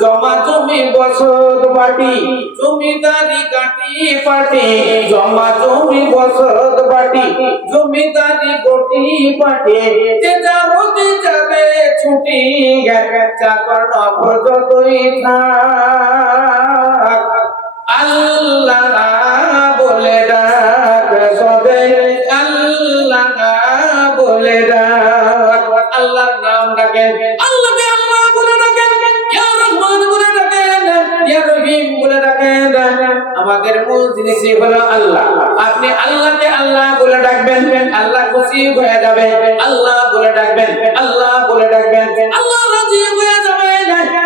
জমা জমি বসত বাটি জমিদারি গাটি পাটি জমা জমি বসত বাটি জমিদারি গটি পাটি যে যাবতে যাবে ছুটি চাকর নফর যতই থাক আল্লাহ বলে ডাক সবে আল্লাহ বলে ডাক আল্লাহর নাম ডাকেন আল্লাহকে আল্লাহ বলে ডাকেন ইয়া রহমান বলে ডাকেন ইয়া রহিম বলে ডাকেন আমাদের মূল জিনিস হলো আল্লাহ আপনি আল্লাহকে আল্লাহ বলে ডাকবেন আল্লাহ খুশি হয়ে যাবে আল্লাহ বলে ডাকবেন আল্লাহ বলে ডাকবেন আল্লাহ রাজি হয়ে যাবে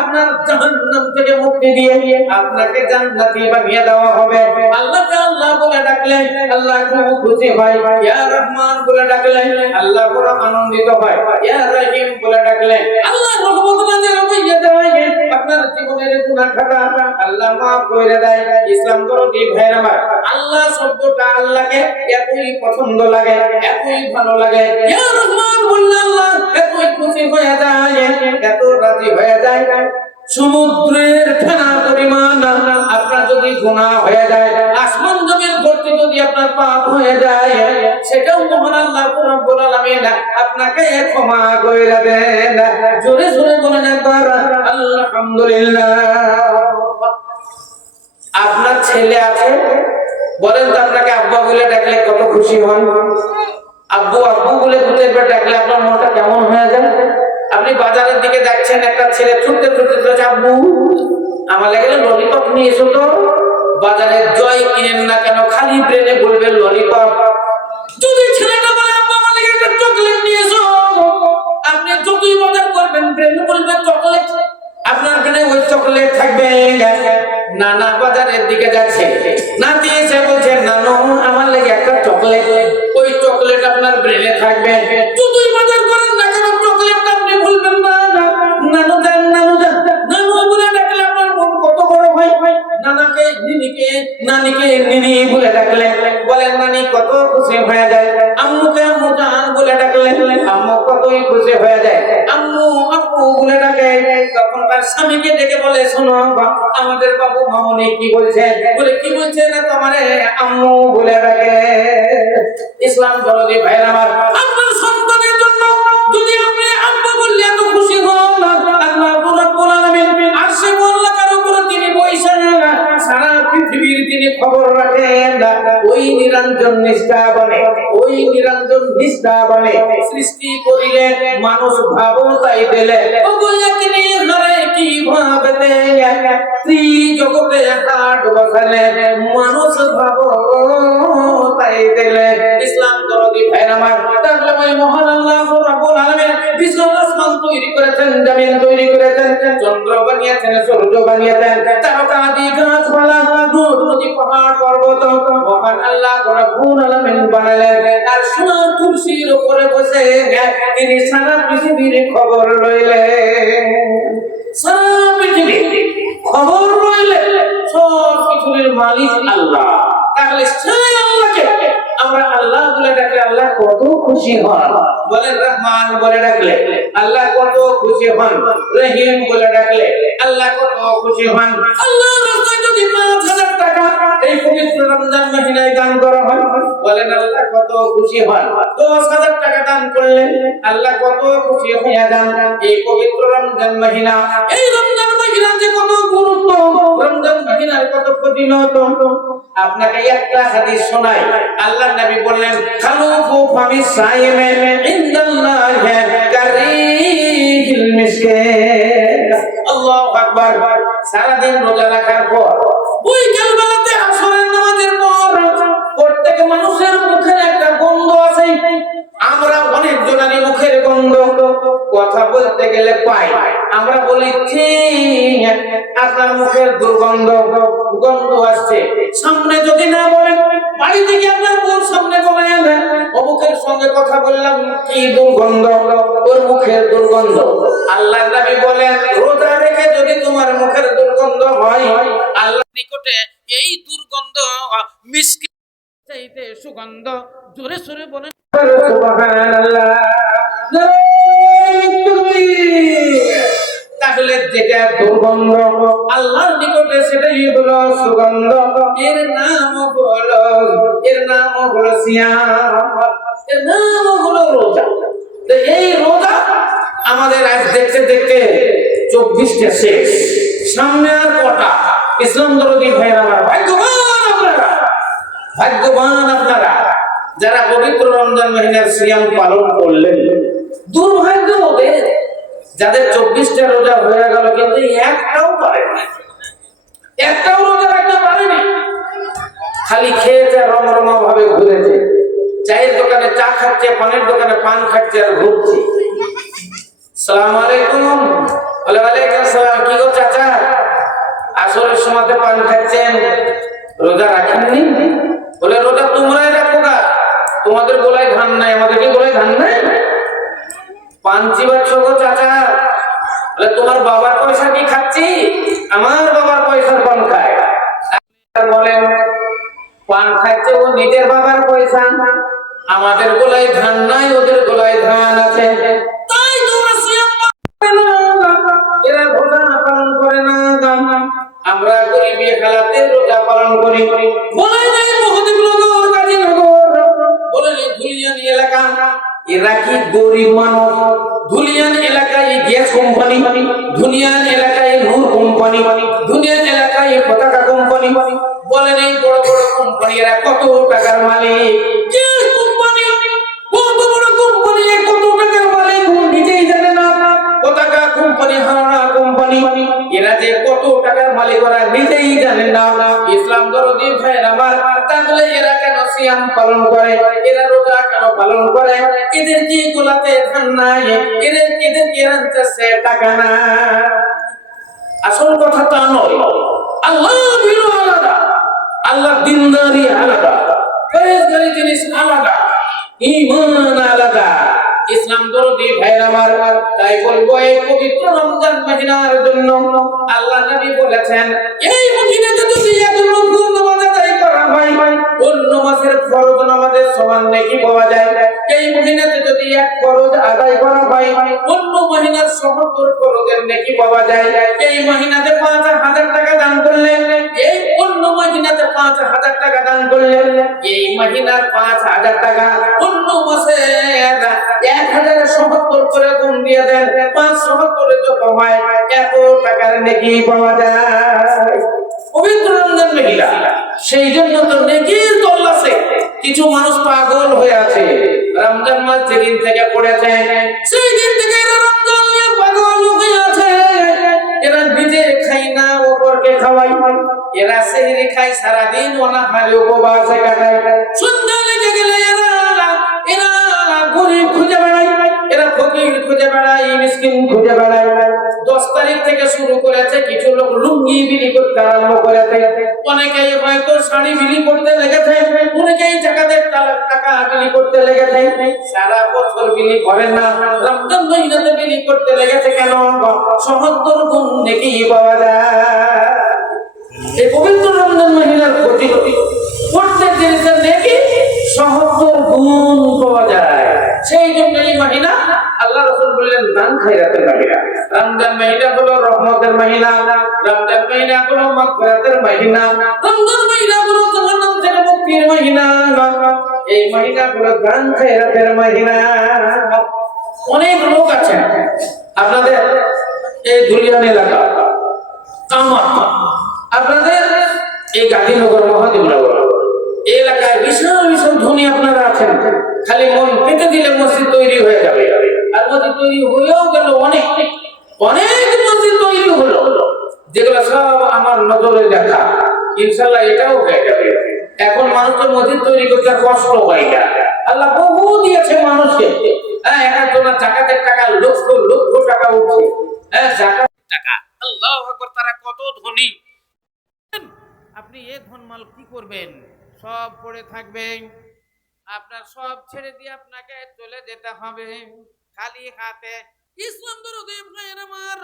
আপনার জাহান্নাম থেকে মুক্তি দিয়ে আপনাকে জান্নাতি বানিয়ে দেওয়া হবে আল্লাহকে আল্লাহ বলে ডাকলে আল্লাহ খুব খুশি হয় ইয়া রহমান বলে ডাকলে আল্লাহ বড় আনন্দিত হয় ইয়া রহিম বলে ডাকলে আল্লাহ রহমত নাযিল হয়ে যায় আপনার জীবনের গুনাহ খাতা আল্লাহ maaf করে দেয় ইসলাম দরদি ভাইরা আমার আল্লাহ শব্দটা আল্লাহকে এতই পছন্দ লাগে এতই ভালো লাগে ইয়া রহমান বললে আল্লাহ এতই খুশি হয়ে যায় এত রাজি হয়ে যায় সমুদ্রের ফেনা পরিমাণ আপনার যদি গুনাহ হয়ে যায় আসমান জমির ভর্তি যদি আপনার পাপ হয়ে যায় সেটাও মহান আল্লাহ রাব্বুল আলামিন আপনাকে ক্ষমা করে দেন জোরে জোরে বলেন একবার আলহামদুলিল্লাহ আপনার ছেলে আছে বলেন তো আপনাকে আব্বা বলে ডাকলে কত খুশি হন আব্বু আব্বু বলে দুইবার ডাকলে আপনার মনটা কেমন হয়ে যায় আপনি বাজারের দিকে যাচ্ছেন একটা ছেলে ছুটতে ছুটতে চলেছে আব্বু আমার লাগলে ললিপপ নিয়ে এসো তো বাজারে জয় কিনেন না কেন খালি ব্রেনে বলবে ললিপপ যদি ছেলেটা বলে আব্বু আমার লাগলে একটা চকলেট নিয়ে এসো আপনি যতই বাজার করবেন ব্রেনে বলবে চকলেট আপনার ব্রেনে ওই চকলেট থাকবে নানা বাজারের দিকে যাচ্ছে নাতি এসে বলছে নানু আমার লাগলে একটা চকলেট ওই চকলেট আপনার ব্রেনে থাকবে যতই বাজার করেন না কেন চকলেটটা আপনি ভুলবেন না নানু দেন নানু দেন নানু বলে ডাকলে আপনার মন কত বড় হয় নানাকে নিনিকে নানিকে নিনি বলে ডাকলে বলেন নানি কত খুশি হয়ে যায় আম্মুকে আম্মু জান বলে ডাকলে আম্মু কতই খুশি হয়ে যায় আম্মু আপু বলে ডাকে তখন তার স্বামীকে ডেকে বলে শোনো আমাদের বাবু মামনি কি বলছে বলে কি বলছে না তোমারে আম্মু বলে ডাকে ইসলাম দরদি ভাইরা আমার আপনার সন্তানের জন্য যদি আপনি আব্বা বললে এত খুশি হন আল্লাহ রাব্বুল আলামিন আরশে মোল্লাকার উপর তিনি বৈশাখ সারা পৃথিবীর তিনি খবর রাখেন ওই নিরঞ্জন নিষ্ঠা বনে ওই নিরঞ্জন নিষ্ঠা বনে সৃষ্টি করিলে মানুষ ভাবো তাই দিলে ওগুলা কিনে ধরে কি ভাবতে জগতে হাট বসালে মানুষ ভাবো তাই দিলে ইসলাম দরদি ভাইরা আমার তাহলে ওই মহান আল্লাহ রাব্বুল আলামিন বিশ্বর আসমান তৈরি করেছেন জমিন তৈরি করেছেন চন্দ্র বানিয়েছেন সূর্য বানিয়েছেন তারকা আদি গাছপালা নদী পাহাড় পর্বত মহান আল্লাহ রাব্বুল আলামিন বানালেন আর সোনার কুরসির উপরে বসে তিনি সারা পৃথিবীর খবর লইলেন সারা পৃথিবীর খবর লইলেন সব কিছুর মালিক আল্লাহ তাহলে সেই আল্লাহকে আমরা আল্লাহ বলে ডাকলে আল্লাহ কত খুশি হন বলেন রহমান বলে ডাকলে আল্লাহ কত খুশি হন রহিম বলে ডাকলে আল্লাহ কত খুশি হন আল্লাহর রাস্তায় যদি 5000 টাকা এই পবিত্র রমজান মাসে দান করা হয় বলেন আল্লাহ কত খুশি হন 10000 টাকা দান করলে আল্লাহ কত খুশি হয়ে যান এই পবিত্র রমজান মাসে এই রমজান মাসে যে কত গুরুত্ব রমজান মাসের কত ফজিলত আপনাকে একটা হাদিস শোনাই আল্লাহর নবী বললেন খালুফু ফামি সাইমে ইনদাল্লাহি কারীহিল মিসকিন আল্লাহু আকবার সারা দিন রোজা রাখার পর ওই কালবেলাতে আসরের নামাজের পর প্রত্যেক মানুষের মুখে একটা গন্ধ আছে আমরা অনেক জনের মুখের গন্ধ কথা বলতে গেলে পাই আমরা বলি ঠিক আপনার মুখের দুর্গন্ধ গন্ধ আসছে সামনে যদি না বলেন বাড়ি থেকে আপনার বউর সামনে বলেন অমুকের সঙ্গে কথা বললাম কি দুর্গন্ধ ওর মুখের দুর্গন্ধ আল্লাহর নবী বলেন রোজা রেখে যদি তোমার মুখের দুর্গন্ধ হয় আল্লাহর নিকটে এই দুর্গন্ধ মিসকি চাইতে সুগন্ধ জোরে জোরে বলেন সুবহানাল্লাহ তাহলে যেটা দুর্গন্ধ আল্লাহর নিকটে সেটাই হলো সুগন্ধ। এর নাম হলো সিয়াম, এর নাম হলো রোজা। তো এই রোজা আমাদের আজ দেখতে দেখতে 24টা শেষ, সামনে আর কটা? ইসলাম দরদি ভাইয়ের আমার, ভাগ্যবান আপনারা যারা পবিত্র রমজান মাসের সিয়াম পালন করলেন। দুর্ভাগ্য ওদের যাদের 24টা রোজা হয়ে গেল কিন্তু একটাও পারে না, একটাও রোজা রাখতে পারেনি, খালি খেয়েছে, রমরমা ভাবে ঘুরেছে, চায়ের দোকানে চা খাচ্ছে, পানের দোকানে পান খাচ্ছে আর ঘুরছে। সালাম আলাইকুম। বলে ওয়ালাইকুম আসসালাম। কি গো চাচা, আসরের সময় পান খাচ্ছেন, রোজা রাখেননি? বলে রোজা তোমরাই রাখো না, তোমাদের গোলায় ধান নাই, আমাদের কি গোলায় ধান নাই? পান চিবাচ্ছ গো চাচা। বলে তোমার বাবার পয়সা কি খাচ্ছি? আমার বাবার পয়সার পান খায়। বলেন পান খাচ্ছে ও নিজের বাবার পয়সা, আমাদের গোলায় ধান নাই, ওদের গোলায় ধান আছে। তাই তোমরা সিয়াম পালন না, এরা রোজা পালন করে না। আমরা গরিবী হালাতে রোজা পালন করি। বলে নাই মহদেবনগর, গাজীনগর, বলে নাই ধুলিয়ান এলাকা, এরা কি গরিব মানুষ? ধুলিয়ান এলাকায় গ্যাস কোম্পানি, ধুলিয়ান এলাকায় নূর কোম্পানি, ধুলিয়ান এলাকায় পতাকা কোম্পানি, বলে নেই বড় বড় কোম্পানি, এরা কত টাকার মালিক। গ্যাস কোম্পানি কত বড় কোম্পানি, কত টাকার মালিক নিজেই জানে না। পতাকা কোম্পানি, হাওড়া কোম্পানি, এরা যে কত টাকার মালিক ওরা নিজেই জানে না। ইসলাম দরদি ভাইয়ের আমার, তাহলে এরা কেন সিয়াম পালন করে, এরা রোজা কেন পালন করে? এদের কি গোলাতে ধান নাই, এদের কি রান্তাছে টাকা না? আসল কথা তা নয়। আল্লাহ ভীরু আলাদা, আল্লাহ দিনদারি আলাদা, পরেশগারি জিনিস আলাদা, ঈমান আলাদা। ইসলাম দরদি ভাইয়ের আমার, তাই বলবো এই পবিত্র রমজান মাসের জন্য আল্লাহ নবী বলেছেন, এই মহিনাতে যদি এক লোক নামাজ আদায় করা হয়, অন্য মাসের ফরজ নামাজের সমান নেকি পাওয়া যায়। এই মহিনাতে যদি এক ফরজ আদায় করা হয়, অন্য মহিনার ৭০ ফরজের নেকি পাওয়া যায়। এই মহিনাতে ৫,০০০ টাকা দান করলে, এই অন্য মহিনাতে ৫,০০০ টাকা দান করলে, এই মহিনার ৫,০০০ টাকা অন্য মাসে ১,০৭০ করে গুণ দিয়ে দেন, ৫৭০ যত হয় এত টাকার নেকি পাওয়া যায়। পবিত্র রমজান মহিলা, সেই জন্য তো নেকির তল্লাশে কিছু মানুষ পাগল হয়ে আছে। রমজান মাস যেদিন থেকে পড়েছে সেই দিন থেকে এরা রমজান নিয়ে পাগল হয়ে আছে। এরা নিজে খাই না, অপরকে খাওয়াই। এরা সেহরি খাই, সারাদিন অনাহারে উপবাসে কাটায়। সন্ধ্যা লেগে গেলে এরা গরিব খুঁজে বেড়ায়, এরা ফকির খুঁজে বেড়ায়, মিসকিন খুঁজে বেড়ায়। 10 তারিখ থেকে শুরু করেছে, কিছু লোক লুঙ্গি বিলি করতে আরম্ভ করেছে, অনেকেই হয়তো শাড়ি বিলি করতে লেগেছে, অনেকেই জাকাতের টাকা বিলি করতে লেগেছে। সারা বছর বিলি করে না, রমজান মাসে বিলি করতে লেগেছে কেন? ৭০ গুণ নেকি পাওয়া যায়। এই পবিত্র রমজান মাসের প্রতিটি প্রত্যেক জিনিসের নেকি ৭০ গুণ পাওয়া যায়। সেই জন্য এই মহিনা আল্লাহ রাসূল বললেন দান খায়রাতের মহিনা। রমজান মাসটা হলো রহমতের মহিনা, রমজান মাসটা হলো মাগফিরাতের মহিনা, রমজান মাসটা হলো জাহান্নাম থেকে মুক্তির মহিনা। এই মহিনা হলো দান খায়রাতের মহিনা। অনেক লোক আছে আপনাদের এই ধুলিয়ান এলাকা, আপনাদের এই গাজীনগর, মহাদেবনগর এলাকায় বিশাল বিশাল ধনী আপনারা আছেন। খালি মন পেতে দিলে মসজিদ তৈরি হয়ে যাবে। আর মসজিদ তৈরি হয়েও গেল, অনেক অনেক মসজিদ তৈরি হলো, যেগুলো সব আমার নজরে দেখা। ইনশাল্লাহ এটাও হয়ে যাবে। এখন মানুষের মসজিদ তৈরি করতে কষ্ট হয় না। আল্লাহ বহু দিয়েছে মানুষকে। একজনের জাকাতের টাকা লক্ষ লক্ষ টাকা উঠছে। জাকাত টাকা, আল্লাহু আকবার, তারা কত ধনী। আপনি এ ধনমাল কি করবেন? সব পড়ে থাকবেন, আপনার সব ছেড়ে দিয়ে আপনাকে চলে যেতে হবে খালি হাতে। ইসলাম দরদি ভাইয়ের আমার,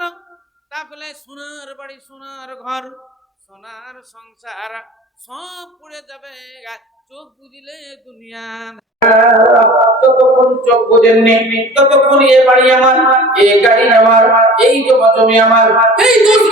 তাহলে সোনার বাড়ি, সোনার ঘর, সোনার সংসার সব পড়ে যাবে। চোখ বুঝলে দুনিয়া যতক্ষণ চোখ বোঝেননি ততক্ষণ এ বাড়ি আমার, এ গাড়ি আমার, এই জমি আমার, এই 10